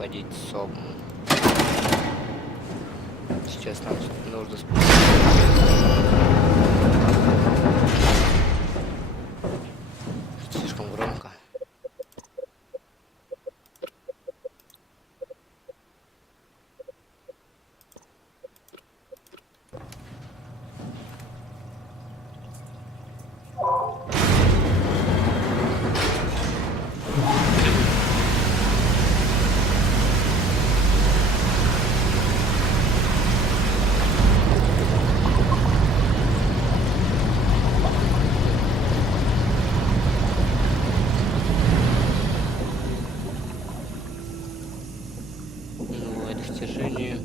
находить Сому. Сейчас нам нужно спуститься. Слишком громко. Новое достижение.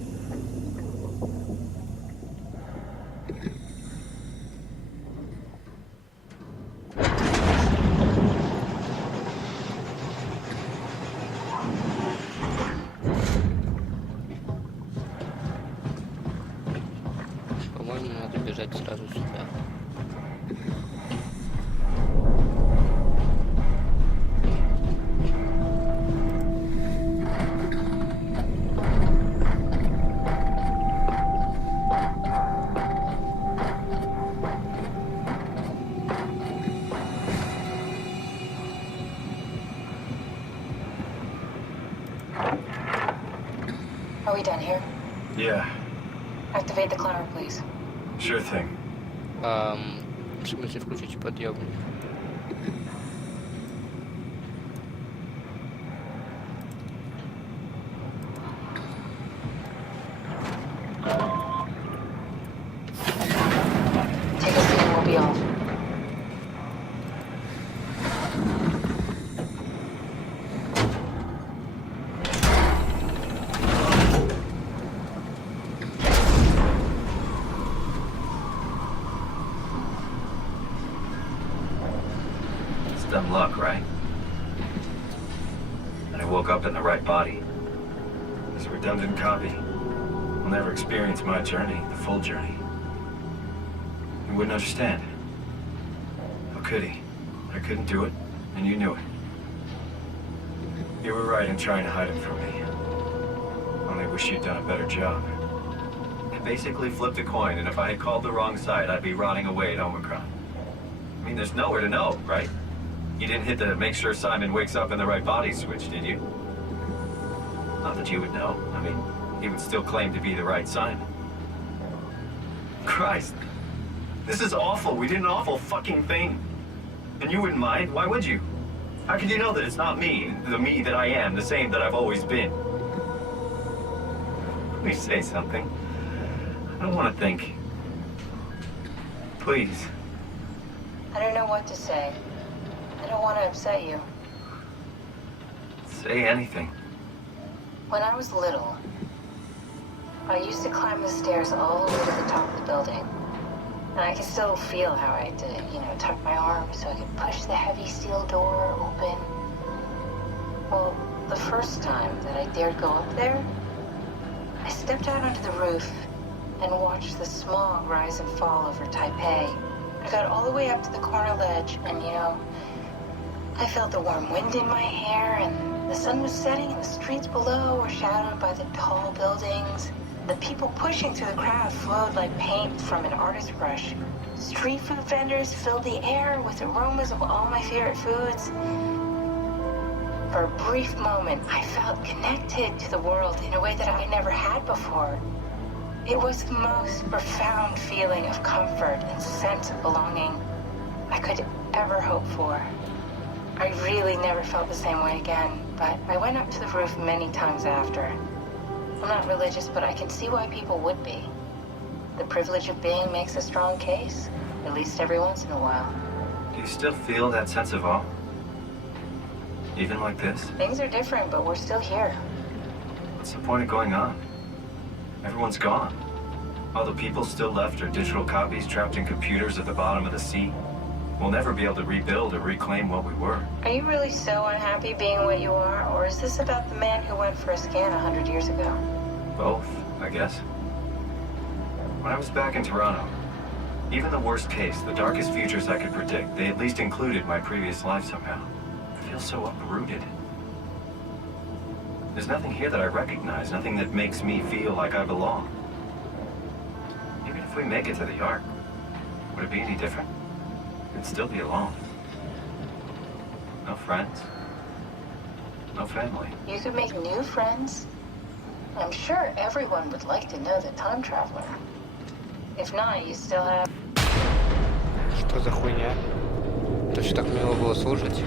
По-моему, надо бежать сразу сюда. Are we done here? Yeah, Activate the climber, please. sure thing. В смысле включить подъемник? Take a seat and we'll be off. It's dumb luck, right? And I woke up in the right body. This redundant copy will never experience my journey, the full journey. He wouldn't understand. How could he? I couldn't do it, and you knew it. You were right in trying to hide him from me. Only wish you'd done a better job. I basically flipped a coin, and if I had called the wrong side, I'd be rotting away at Omicron. I mean, there's nowhere to know, right? You didn't hit the make sure Simon wakes up in the right body switch, did you? Not that you would know. I mean, he would still claim to be the right Simon. Christ. This is awful. We did an awful fucking thing. And you wouldn't mind? Why would you? How could you know that it's not me, the me that I am, the same that I've always been? Please say something. I don't want to think. Please. I don't know what to say. I don't want to upset you. Say anything. When I was little, I used to climb the stairs all the way to the top of the building. And I can still feel how I had to, tuck my arm so I could push the heavy steel door open. Well, the first time that I dared go up there, I stepped out onto the roof and watched the smog rise and fall over Taipei. I got all the way up to the corner ledge and, I felt the warm wind in my hair and the sun was setting and the streets below were shadowed by the tall buildings. The people pushing through the crowd flowed like paint from an artist's brush. Street food vendors filled the air with aromas of all my favorite foods. For a brief moment, I felt connected to the world in a way that I never had before. It was the most profound feeling of comfort and sense of belonging I could ever hope for. I really never felt the same way again, but I went up to the roof many times after. I'm not religious, but I can see why people would be. The privilege of being makes a strong case, at least every once in a while. Do you still feel that sense of awe? Even like this? Things are different, but we're still here. What's the point of going on? Everyone's gone. All the people still left are digital copies trapped in computers at the bottom of the sea. We'll never be able to rebuild or reclaim what we were. Are you really so unhappy being what you are, or is this about the man who went for a scan 100 years ago? Both, I guess. When I was back in Toronto, even the worst case, the darkest futures I could predict, they at least included my previous life somehow. I feel so uprooted. There's nothing here that I recognize, nothing that makes me feel like I belong. Even if we make it to the Ark, would it be any different? I'd still be alone. No friends. No family. You could make new friends. I'm sure everyone would like to know the time traveler. If not, you still have... Что за хуйня? Точно так мило было слушать.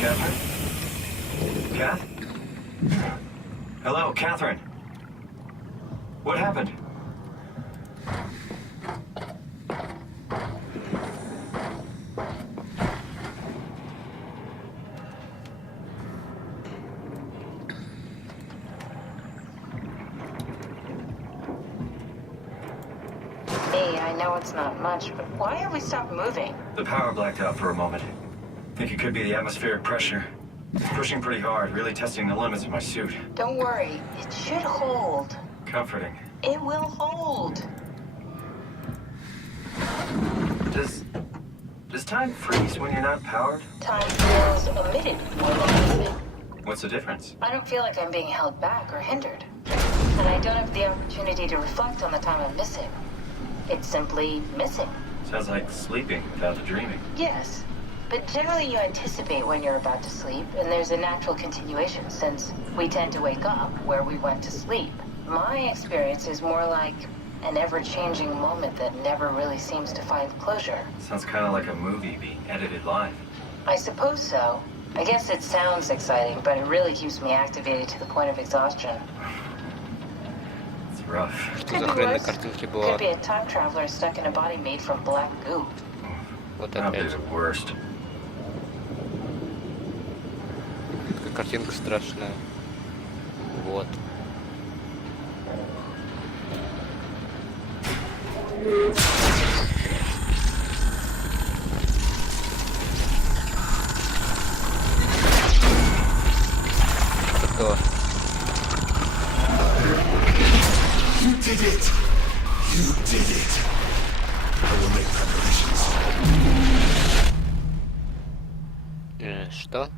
Catherine? Kath? Hello, Catherine. What happened? Hey, I know it's not much, but why have we stopped moving? The power blacked out for a moment. Think it could be the atmospheric pressure. It's pushing pretty hard, really testing the limits of my suit. Don't worry, it should hold. Comforting. It will hold. Does time freeze when you're not powered? Time feels omitted more than moving. What's the difference? I don't feel like I'm being held back or hindered. And I don't have the opportunity to reflect on the time I'm missing. It's simply missing. Sounds like sleeping without the dreaming. Yes, but generally you anticipate when you're about to sleep, and there's a natural continuation since we tend to wake up where we went to sleep. My experience is more like an ever-changing moment that never really seems to find closure. Sounds kind of like a movie being edited live. I suppose so. I guess it sounds exciting, but it really keeps me activated to the point of exhaustion. It's rough. Что за хрень на картинке была? Could be a time traveler stuck in a body made from black goo. Вот That'd be опять. the worst. Какая картинка страшная. Вот. Кто? You did it! You did it! I will make preparations. Что?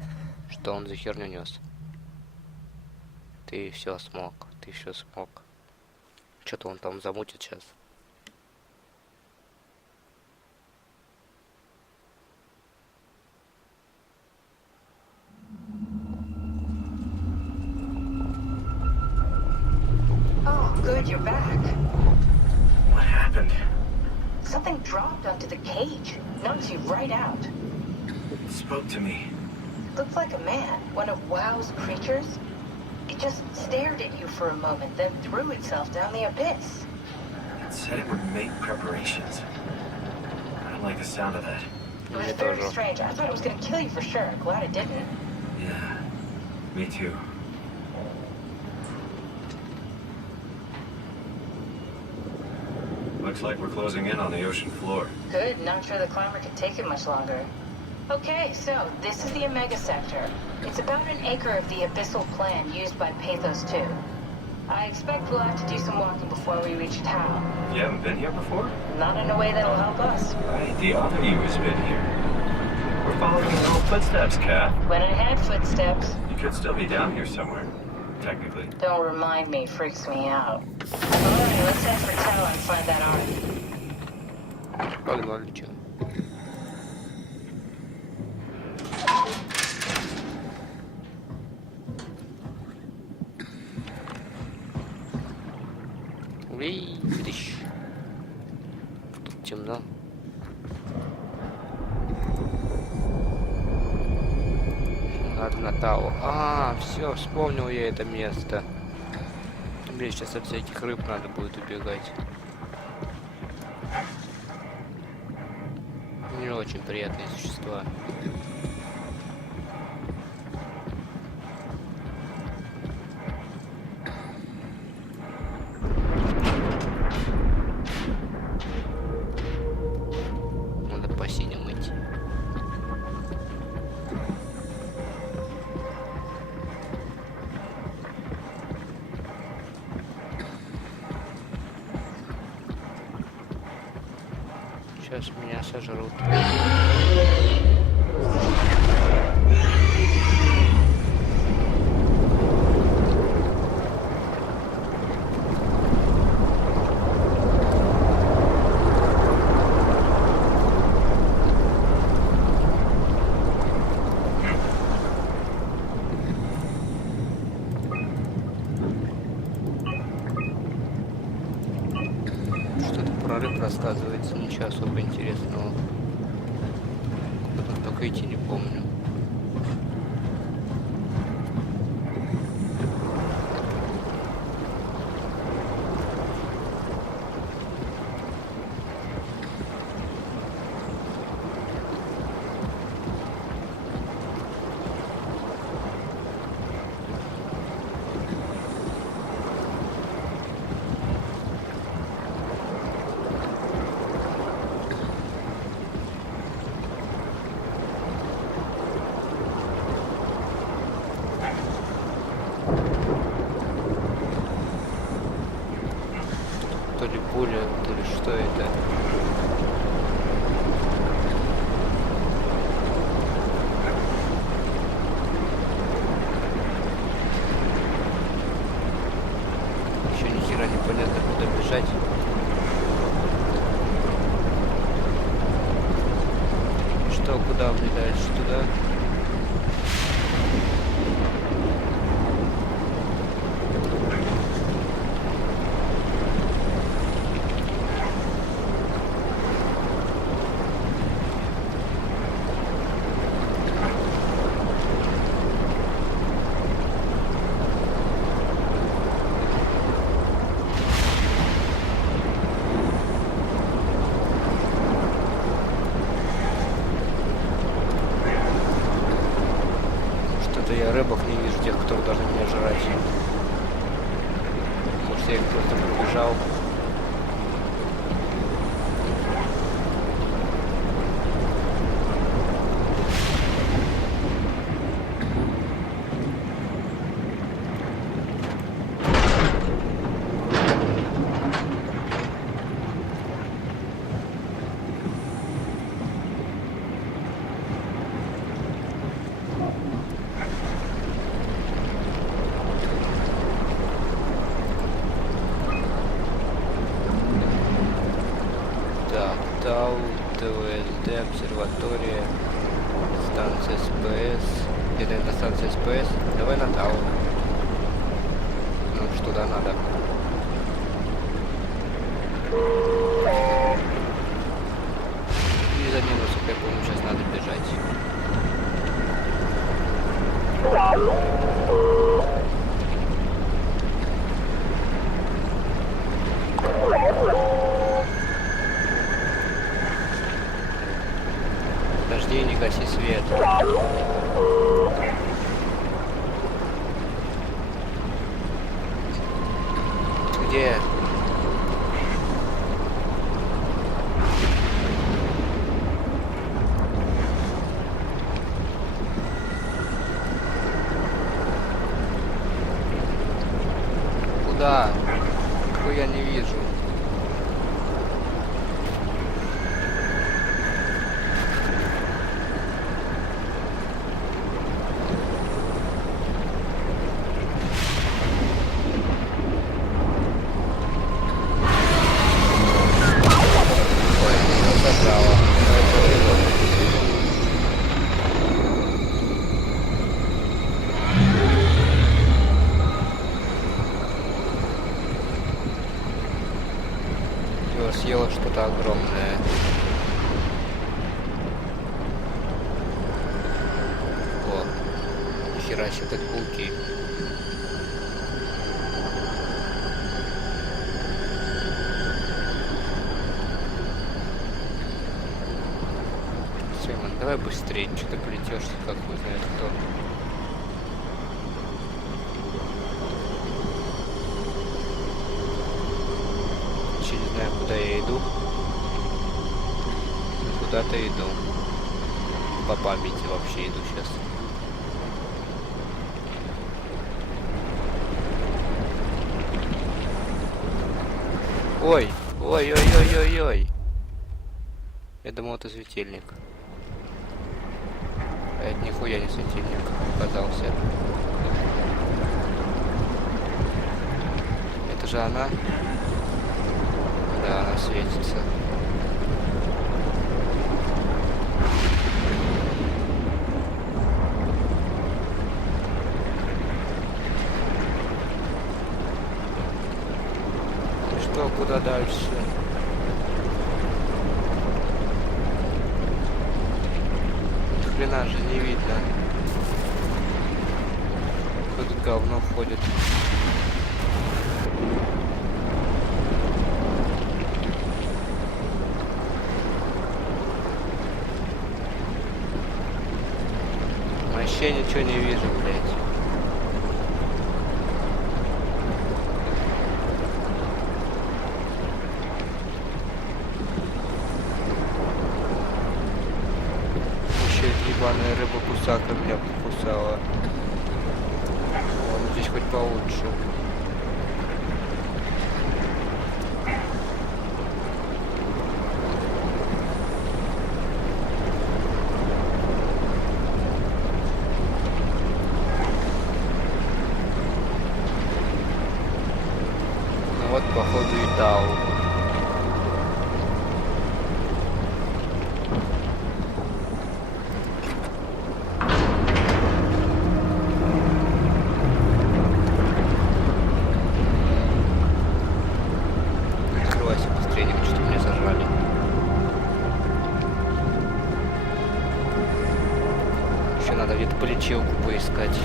Что он за херню нес? Ты все смог. Ты все смог. Что-то он там замутит сейчас. Oh, good, you're back. What happened? Something dropped onto the cage. Knocks you right out. It spoke to me. Looked like a man, one of WoW's creatures. It just stared at you for a moment, then threw itself down the abyss. It said it would make preparations. I don't like the sound of that. It was Мне very тоже. strange. I thought it was gonna kill you for sure. Glad it didn't. Yeah, me too. Looks like we're closing in on the ocean floor. Good, not sure the climber could take it much longer. Okay, so this is the Omega Sector. It's about an acre of the abyssal plan used by Pathos 2. I expect we'll have to do some walking before we reach Tau. You haven't been here before? Not in a way that'll help us. Right, the other you has been here. We're following your little footsteps, Kat. When I had footsteps, You could still be down here somewhere, technically. don't remind me, freaks me out. Alright, let's head for Tau and find that ark. Погнали, чё? Уи, тыщ. Тут темно. Надо на Тау. Все, вспомнил я это место. Мне сейчас от всяких рыб надо будет убегать. Не очень приятные существа. Надо по синим идти. Сейчас меня сожрут. рассказывается, ничего особо интересного. Потом только идти не помню. То ли пуля, то ли что это. Еще ни хера непонятно, куда бежать. Что, куда мне дальше? Туда? Что-то я рыбок не вижу, тех, которые должны меня жрать. Может, я их просто пробежал. Так, Тау, ТВСД, обсерватория, станция СПС. Где-то это станция СПС. Давай на Тау. Ну, что туда надо. И за минусом, я помню, сейчас надо бежать. Подожди, не гаси свет. Где? Куда? Я не вижу. Съела что-то огромное. О, нихера себе, как пауки. Саймон, давай быстрее, что ты плетешь, как вы знает кто. Не знаю, куда я иду. Куда-то иду. По памяти вообще иду сейчас. Ой, ой-ой-ой-ой-ой. Я думал, это светильник. А это нихуя не светильник оказался. Это же она? Да, она светится. И что, куда дальше? хрена же не видно. Тут говно ходит. Вообще ничего не вижу, блядь. Еще эта ебаная рыба-кусака меня покусала. Вон здесь хоть получше. Вот, походу, и Тау. Открывайся быстрее, не что меня зажали. Еще надо где-то полечилку поискать.